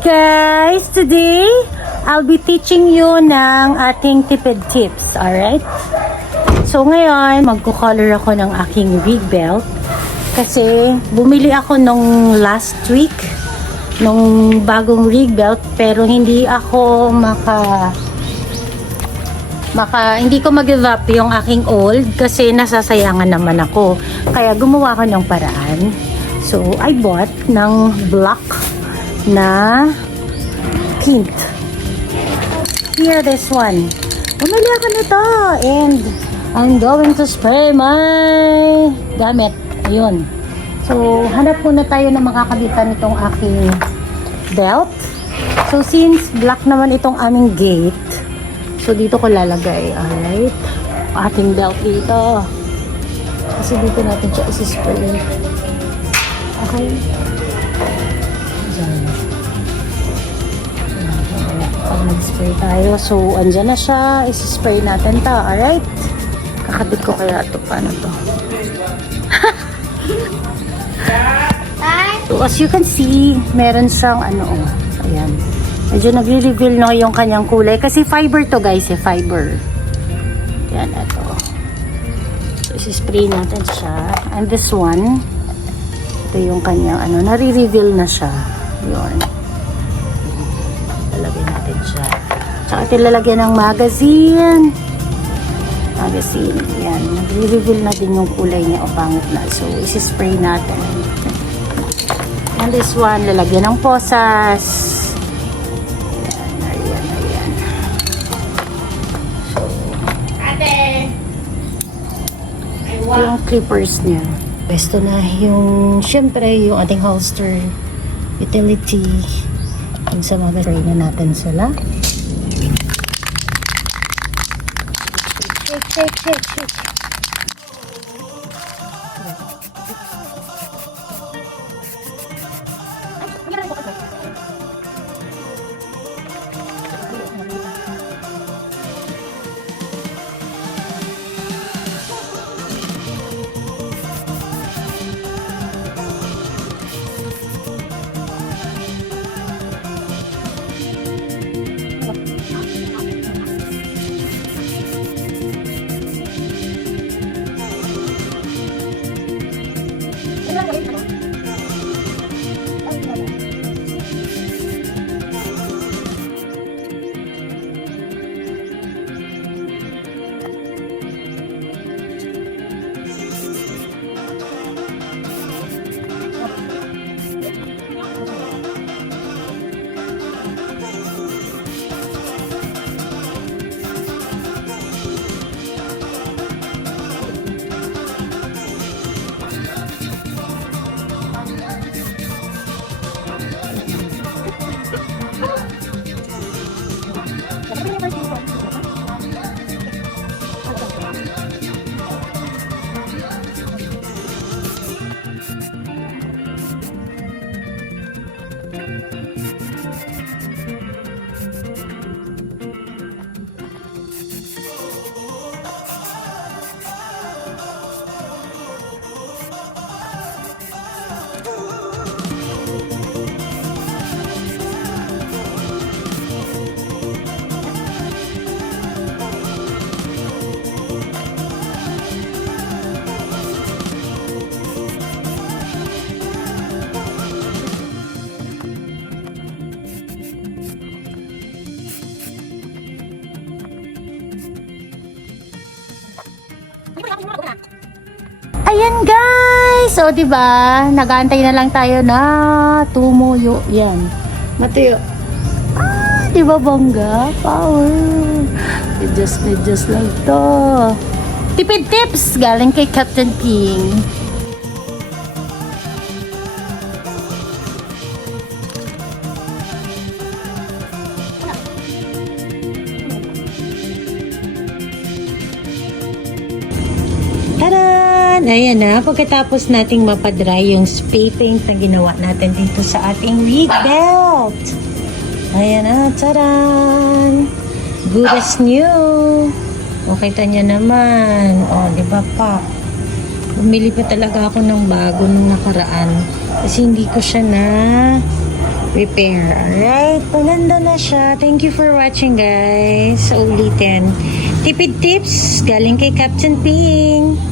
guys! Today, I'll be teaching you ng ating tipid tips, alright? So ngayon, magko-color ako ng aking rig belt kasi bumili ako nung last week nung bagong rig belt pero hindi ako maka maka hindi ko mag-give yung aking old kasi nasasayangan naman ako. Kaya gumawa ako ng paraan. So, I bought ng black na paint. Here, this one. Bumili ako nito and I'm going to spray my gamit. Ayun. So, hanap muna tayo na makakabitan nitong aking belt. So, since black naman itong aming gate, so dito ko lalagay. Alright. Ating belt dito. Kasi dito natin siya isi-spray. Okay. Diyan. Pag nag-spray tayo, so andyan na siya. Isi-spray natin ta. Alright. Kakabit ko kaya ito. Paano to? So, as you can see, meron siyang ano, oh, ayan. Medyo nagre-reveal no yung kanyang kulay. Kasi fiber to guys, eh, fiber. Yan, ito. So, isi-spray natin siya. And this one, ito yung kanyang ano, nare-reveal na siya. Yun. Lalagyan natin siya. Tsaka ito lalagyan ng magazine. Magazine. Yan. Nagre-reveal na din yung kulay niya o pangit na. So, isi-spray natin. And this one, lalagyan ng posas. Ayan, ayan, ayan. Ito yung clippers niya. Pwesto na yung, syempre, yung ating holster utility. Yung sa mga na natin sila. Shake, shake, shake, shake. So, di ba? Nag-aantay na lang tayo na tumuyo. Yan. Matuyo. Ah, di ba bongga? Power. Medyos, medyos lang to. Tipid tips galing kay Captain King. Taran! Ayan na, pagkatapos nating mapadry yung spray paint na ginawa natin dito sa ating wig belt. Ayan na, taran! Good as new. O, kita nyo naman. O, di ba pa? Bumili pa talaga ako ng bago nung nakaraan. Kasi hindi ko siya na repair. Alright, maganda na siya. Thank you for watching guys. Sa ulitin. Tipid tips galing kay Captain Ping.